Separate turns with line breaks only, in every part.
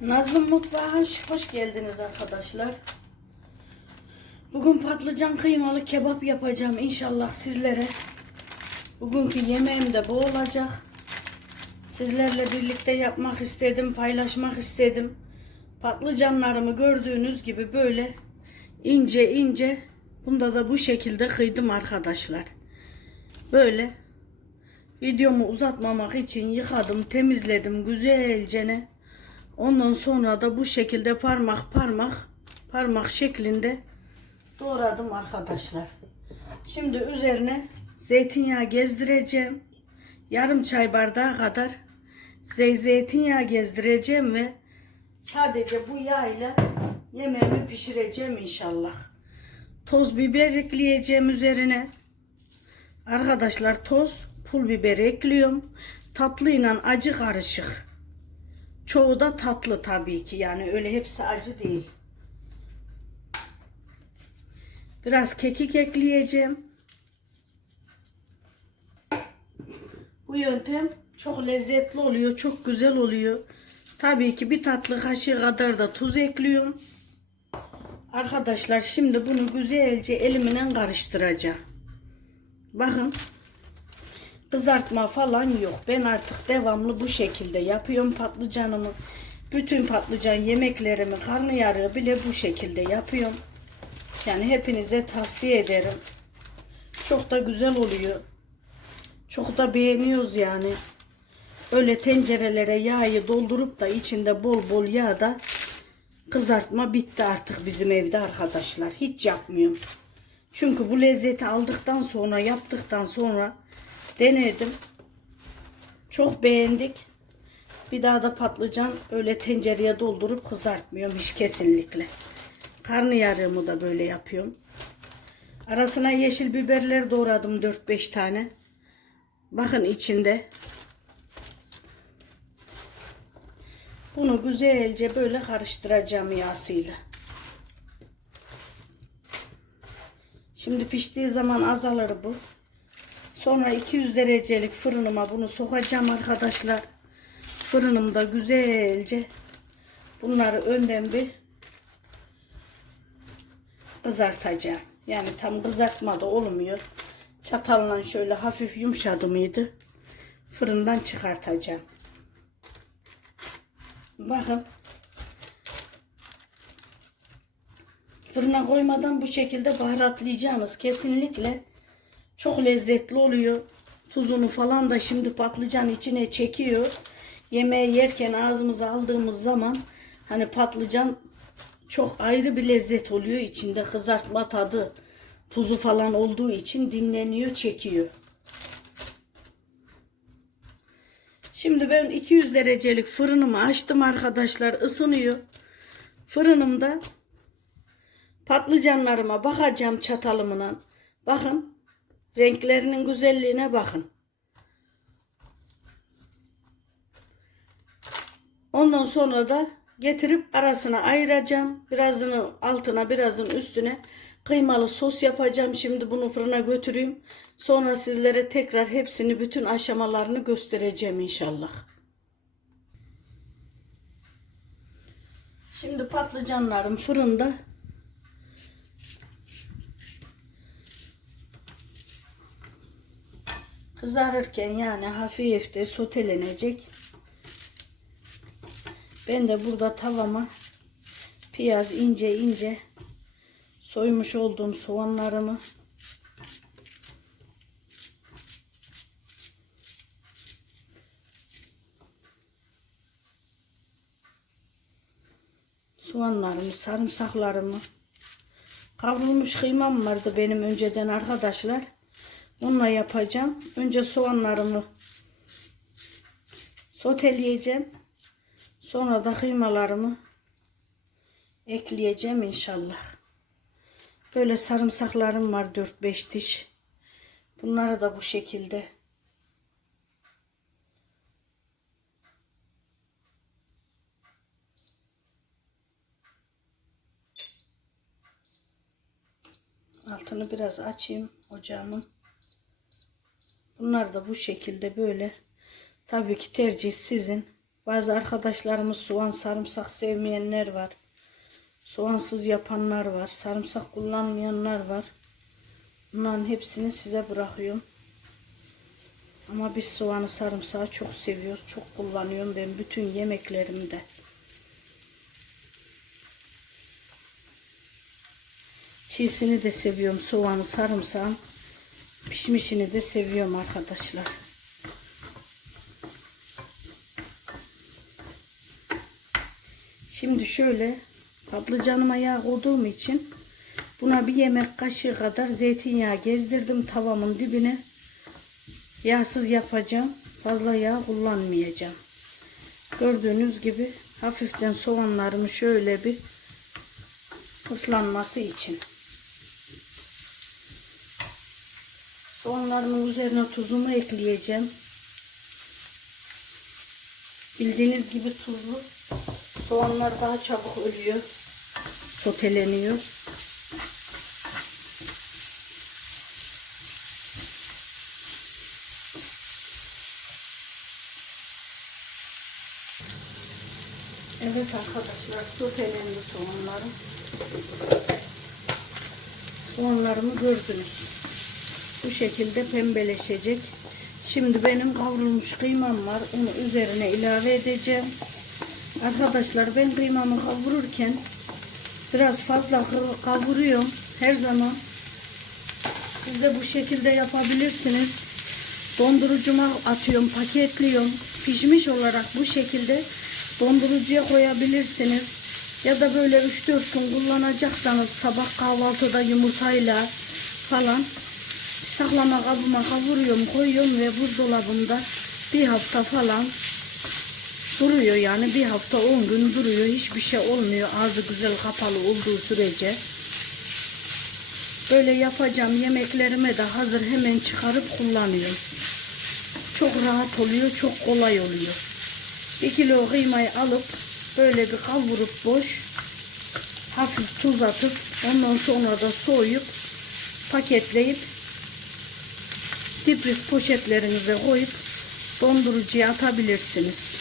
Nazlı Mutfağı hoş, geldiniz arkadaşlar. Bugün patlıcan kıymalı kebap yapacağım inşallah sizlere. Bugünkü yemeğim de bu olacak. Sizlerle birlikte yapmak istedim, paylaşmak istedim. Patlıcanlarımı gördüğünüz gibi böyle ince ince bunda da bu şekilde kıydım arkadaşlar. Böyle videomu uzatmamak için yıkadım, temizledim güzelce. Ondan sonra da bu şekilde parmak parmak parmak şeklinde doğradım arkadaşlar. Şimdi üzerine zeytinyağı gezdireceğim. Yarım çay bardağı kadar ze- zeytinyağı gezdireceğim ve sadece bu yağ ile yemeğimi pişireceğim inşallah. Toz biber ekleyeceğim üzerine. Arkadaşlar toz pul biber ekliyorum. Tatlı ile acı karışık. Çoğu da tatlı tabii ki. Yani öyle hepsi acı değil. Biraz kekik ekleyeceğim. Bu yöntem çok lezzetli oluyor. Çok güzel oluyor. Tabii ki bir tatlı kaşığı kadar da tuz ekliyorum. Arkadaşlar şimdi bunu güzelce elimle karıştıracağım. Bakın kızartma falan yok. Ben artık devamlı bu şekilde yapıyorum patlıcanımı. Bütün patlıcan yemeklerimi, karnıyarığı bile bu şekilde yapıyorum. Yani hepinize tavsiye ederim. Çok da güzel oluyor. Çok da beğeniyoruz yani. Öyle tencerelere yağı doldurup da içinde bol bol yağ da kızartma bitti artık bizim evde arkadaşlar. Hiç yapmıyorum. Çünkü bu lezzeti aldıktan sonra yaptıktan sonra denedim. Çok beğendik. Bir daha da patlıcan öyle tencereye doldurup kızartmıyorum hiç kesinlikle. Karnıyarığımı da böyle yapıyorum. Arasına yeşil biberler doğradım 4-5 tane. Bakın içinde. Bunu güzelce böyle karıştıracağım yağsıyla. Şimdi piştiği zaman azalır bu. Sonra 200 derecelik fırınıma bunu sokacağım arkadaşlar. Fırınımda güzelce bunları önden bir kızartacağım. Yani tam kızartma da olmuyor. Çatalla şöyle hafif yumuşadı mıydı? Fırından çıkartacağım. Bakın. Fırına koymadan bu şekilde baharatlayacağınız kesinlikle çok lezzetli oluyor. Tuzunu falan da şimdi patlıcan içine çekiyor. Yemeği yerken ağzımıza aldığımız zaman hani patlıcan çok ayrı bir lezzet oluyor. İçinde kızartma tadı, tuzu falan olduğu için dinleniyor, çekiyor. Şimdi ben 200 derecelik fırınımı açtım arkadaşlar. ısınıyor. Fırınımda patlıcanlarıma bakacağım çatalımla. Bakın renklerinin güzelliğine bakın. Ondan sonra da getirip arasına ayıracağım. Birazını altına birazını üstüne kıymalı sos yapacağım. Şimdi bunu fırına götüreyim. Sonra sizlere tekrar hepsini bütün aşamalarını göstereceğim inşallah. Şimdi patlıcanlarım fırında. Kızarırken yani hafif de sotelenecek. Ben de burada tavama piyaz ince ince soymuş olduğum soğanlarımı soğanlarımı, sarımsaklarımı kavrulmuş kıymam vardı benim önceden arkadaşlar. Onunla yapacağım. Önce soğanlarımı soteleyeceğim. Sonra da kıymalarımı ekleyeceğim inşallah. Böyle sarımsaklarım var 4-5 diş. Bunları da bu şekilde altını biraz açayım ocağımın. Bunlar da bu şekilde böyle. Tabii ki tercih sizin. Bazı arkadaşlarımız soğan sarımsak sevmeyenler var. Soğansız yapanlar var. Sarımsak kullanmayanlar var. Bunların hepsini size bırakıyorum. Ama biz soğanı sarımsağı çok seviyoruz. Çok kullanıyorum ben bütün yemeklerimde. Çiğsini de seviyorum. Soğanı, sarımsağın pişmişini de seviyorum arkadaşlar. Şimdi şöyle patlıcanıma yağ koyduğum için buna bir yemek kaşığı kadar zeytinyağı gezdirdim tavamın dibine. Yağsız yapacağım. Fazla yağ kullanmayacağım. Gördüğünüz gibi hafiften soğanlarımı şöyle bir ıslanması için. Soğanlarımın üzerine tuzumu ekleyeceğim. Bildiğiniz gibi tuzlu soğanlar daha çabuk ölüyor. Soteleniyor. Evet arkadaşlar sotelendi soğanlarım. Soğanlarımı gördünüz. Bu şekilde pembeleşecek. Şimdi benim kavrulmuş kıymam var. Onu üzerine ilave edeceğim. Arkadaşlar ben kıymamı kavururken biraz fazla kavuruyorum. Her zaman siz de bu şekilde yapabilirsiniz. Dondurucuma atıyorum, paketliyorum. Pişmiş olarak bu şekilde dondurucuya koyabilirsiniz. Ya da böyle 3-4 gün kullanacaksanız sabah kahvaltıda yumurtayla falan saklama kabıma kavuruyorum, koyuyorum ve buzdolabında bir hafta falan duruyor yani. Bir hafta 10 gün duruyor. Hiçbir şey olmuyor. Ağzı güzel kapalı olduğu sürece. Böyle yapacağım yemeklerime de hazır hemen çıkarıp kullanıyorum. Çok rahat oluyor çok kolay oluyor. Bir kilo kıymayı alıp böyle bir kavurup boş hafif tuz atıp ondan sonra da soyup paketleyip dipris poşetlerinize koyup dondurucuya atabilirsiniz.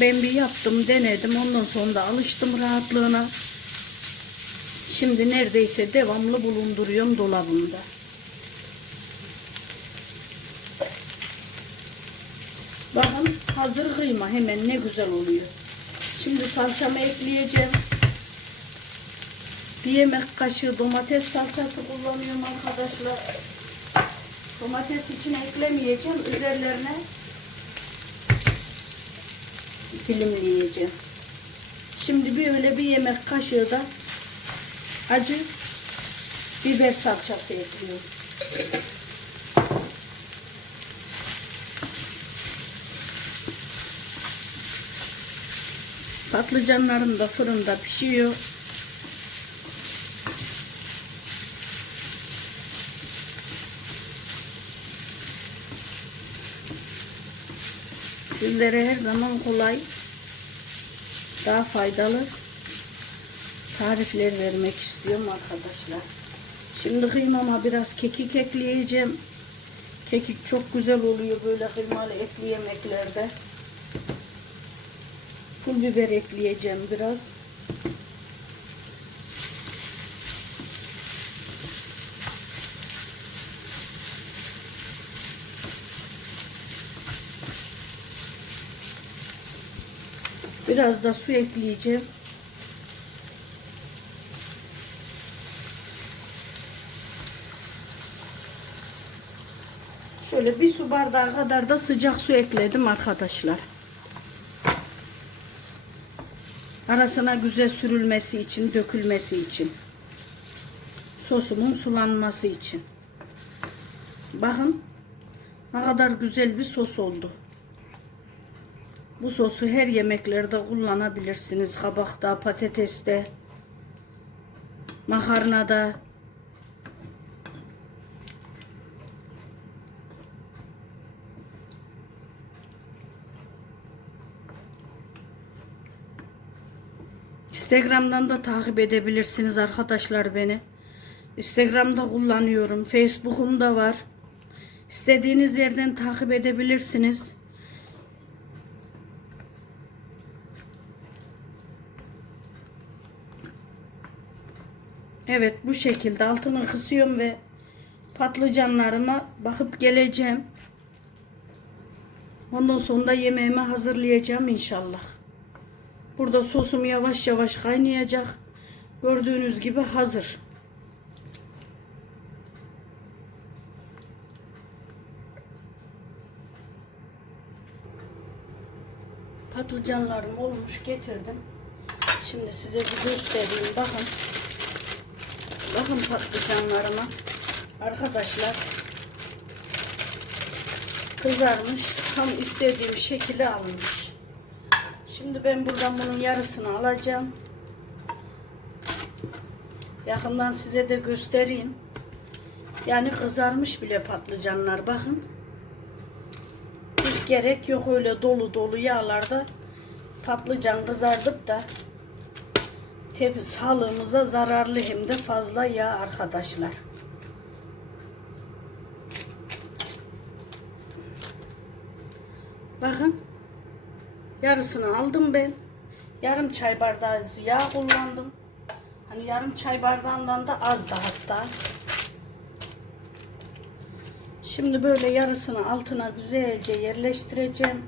Ben bir yaptım, denedim. Ondan sonra da alıştım rahatlığına. Şimdi neredeyse devamlı bulunduruyorum dolabımda. Bakın hazır kıyma hemen ne güzel oluyor. Şimdi salçamı ekleyeceğim. Bir yemek kaşığı domates salçası kullanıyorum arkadaşlar. Domates için eklemeyeceğim. Üzerlerine dilimleyeceğim. Şimdi bir öyle bir yemek kaşığı da acı biber salçası ekliyorum. Patlıcanlarım da fırında pişiyor. Sizlere her zaman kolay, daha faydalı tarifler vermek istiyorum arkadaşlar. Şimdi kıymama biraz kekik ekleyeceğim. Kekik çok güzel oluyor böyle kıymalı etli yemeklerde. Pul biber ekleyeceğim biraz. Biraz da su ekleyeceğim. Şöyle bir su bardağı kadar da sıcak su ekledim arkadaşlar. Arasına güzel sürülmesi için, dökülmesi için. Sosumun sulanması için. Bakın ne kadar güzel bir sos oldu. Bu sosu her yemeklerde kullanabilirsiniz. Kabakta, patateste, makarnada. Instagram'dan da takip edebilirsiniz arkadaşlar beni. Instagram'da kullanıyorum. Facebook'um da var. İstediğiniz yerden takip edebilirsiniz. Evet bu şekilde altını kısıyorum ve patlıcanlarıma bakıp geleceğim. Ondan sonra yemeğimi hazırlayacağım inşallah. Burada sosum yavaş yavaş kaynayacak. Gördüğünüz gibi hazır. Patlıcanlarım olmuş getirdim. Şimdi size bir göstereyim. Bakın. Bakın patlıcanlarıma. Arkadaşlar kızarmış. Tam istediğim şekilde almış. Şimdi ben buradan bunun yarısını alacağım. Yakından size de göstereyim. Yani kızarmış bile patlıcanlar bakın. Hiç gerek yok öyle dolu dolu yağlarda patlıcan kızardıp da tabi sağlığımıza zararlı hem de fazla yağ arkadaşlar. Bakın yarısını aldım ben. Yarım çay bardağı yağ kullandım. Hani yarım çay bardağından da az da hatta. Şimdi böyle yarısını altına güzelce yerleştireceğim.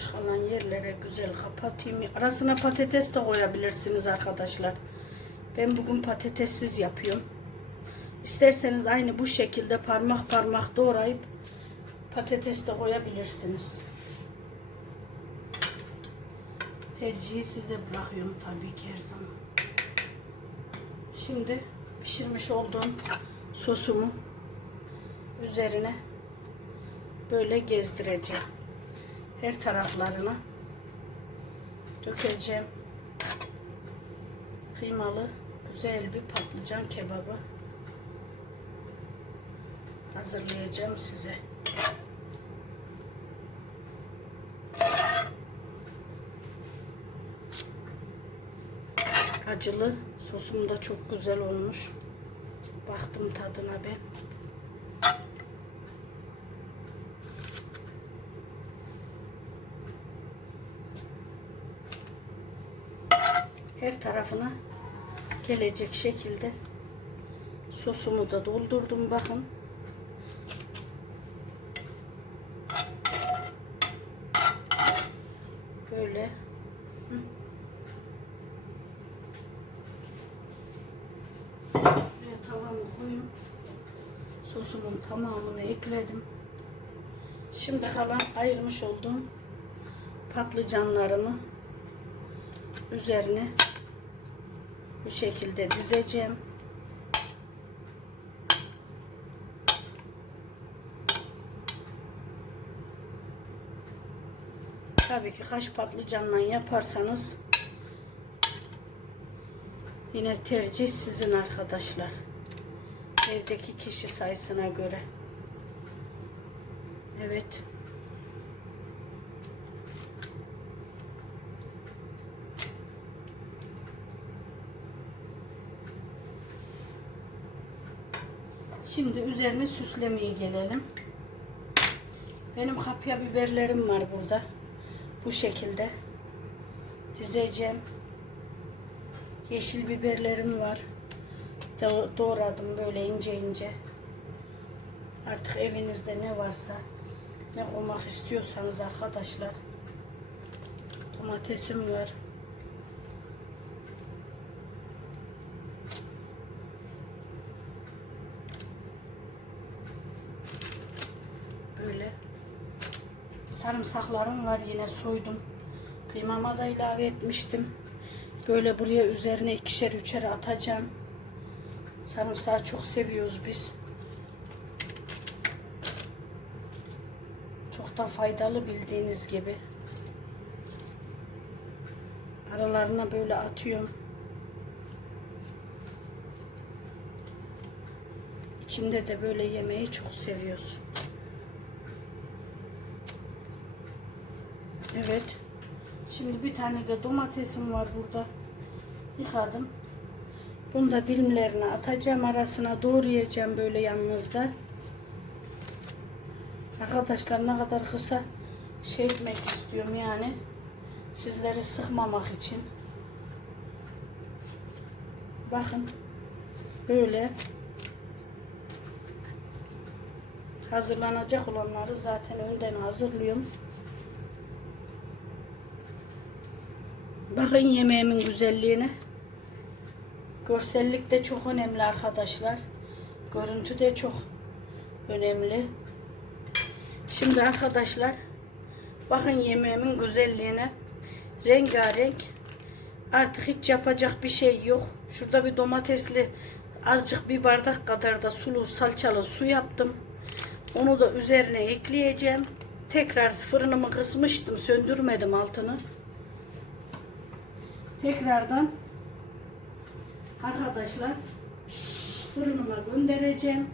Boş kalan yerlere güzel kapatayım. Arasına patates de koyabilirsiniz arkadaşlar. Ben bugün patatessiz yapıyorum. İsterseniz aynı bu şekilde parmak parmak doğrayıp patates de koyabilirsiniz. Tercihi size bırakıyorum tabii ki her zaman. Şimdi pişirmiş olduğum sosumu üzerine böyle gezdireceğim. Her taraflarına dökeceğim. Kıymalı güzel bir patlıcan kebabı hazırlayacağım size. Acılı sosum da çok güzel olmuş. Baktım tadına ben. Her tarafına gelecek şekilde sosumu da doldurdum bakın. Böyle. Hı. Şuraya tavamı koyayım. Sosumun tamamını ekledim. Şimdi kalan ayırmış olduğum patlıcanlarımı üzerine bu şekilde dizeceğim. Tabii ki kaş patlıcanla yaparsanız yine tercih sizin arkadaşlar. Evdeki kişi sayısına göre. Evet. Şimdi üzerine süslemeye gelelim. Benim kapya biberlerim var burada. Bu şekilde dizeceğim. Yeşil biberlerim var. Do- Doğradım böyle ince ince. Artık evinizde ne varsa ne koymak istiyorsanız arkadaşlar. Domatesim var. Böyle sarımsaklarım var yine soydum. Kıymama da ilave etmiştim. Böyle buraya üzerine ikişer üçer atacağım. Sarımsağı çok seviyoruz biz. Çok da faydalı bildiğiniz gibi. Aralarına böyle atıyorum. İçinde de böyle yemeği çok seviyoruz. Evet. Şimdi bir tane de domatesim var burada. Yıkadım. Bunu da dilimlerine atacağım. Arasına doğrayacağım böyle yanınızda. Arkadaşlar ne kadar kısa şey etmek istiyorum yani. Sizleri sıkmamak için. Bakın. Böyle. Hazırlanacak olanları zaten önden hazırlıyorum. Bakın yemeğimin güzelliğine. Görsellik de çok önemli arkadaşlar. Görüntü de çok önemli. Şimdi arkadaşlar bakın yemeğimin güzelliğine. Rengarenk. Artık hiç yapacak bir şey yok. Şurada bir domatesli azıcık bir bardak kadar da sulu salçalı su yaptım. Onu da üzerine ekleyeceğim. Tekrar fırınımı kısmıştım. Söndürmedim altını. Tekrardan arkadaşlar fırınıma göndereceğim.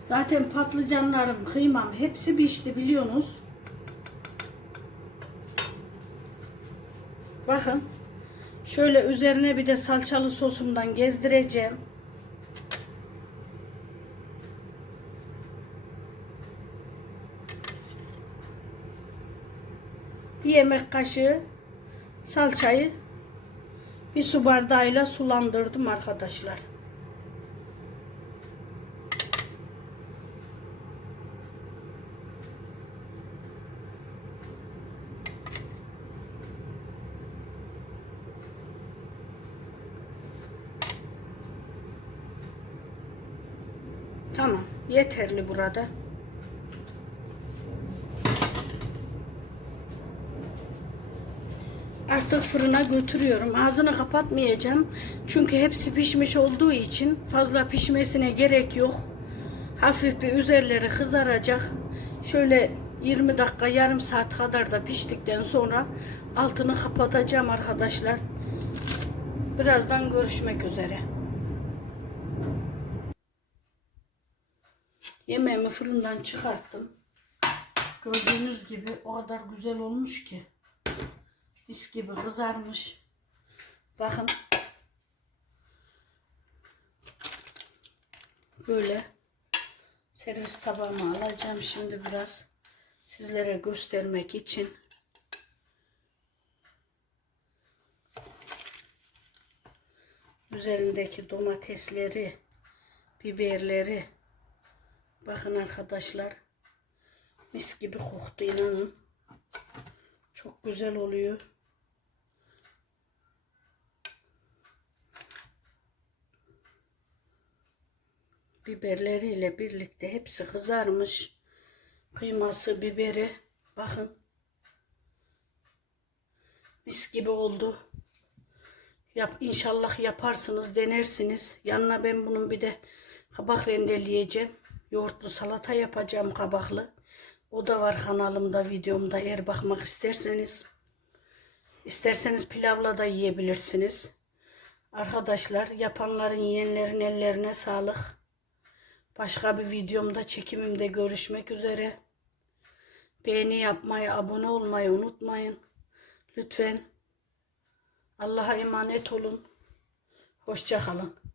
Zaten patlıcanlarım, kıymam hepsi pişti biliyorsunuz. Bakın. Şöyle üzerine bir de salçalı sosumdan gezdireceğim. Bir yemek kaşığı salçayı bir su bardağıyla sulandırdım arkadaşlar. Tamam, yeterli burada. Artık fırına götürüyorum. Ağzını kapatmayacağım. Çünkü hepsi pişmiş olduğu için fazla pişmesine gerek yok. Hafif bir üzerleri kızaracak. Şöyle 20 dakika yarım saat kadar da piştikten sonra altını kapatacağım arkadaşlar. Birazdan görüşmek üzere. Yemeğimi fırından çıkarttım. Gördüğünüz gibi o kadar güzel olmuş ki. Mis gibi kızarmış. Bakın. Böyle servis tabağıma alacağım şimdi biraz sizlere göstermek için. Üzerindeki domatesleri, biberleri. Bakın arkadaşlar. Mis gibi koktu inanın. Çok güzel oluyor. Biberleriyle birlikte hepsi kızarmış. Kıyması, biberi. Bakın. Mis gibi oldu. Yap, inşallah yaparsınız, denersiniz. Yanına ben bunun bir de kabak rendeleyeceğim. Yoğurtlu salata yapacağım kabaklı. O da var kanalımda, videomda eğer bakmak isterseniz. İsterseniz pilavla da yiyebilirsiniz. Arkadaşlar yapanların yiyenlerin ellerine sağlık. Başka bir videomda çekimimde görüşmek üzere. Beğeni yapmayı, abone olmayı unutmayın. Lütfen. Allah'a emanet olun. Hoşça kalın.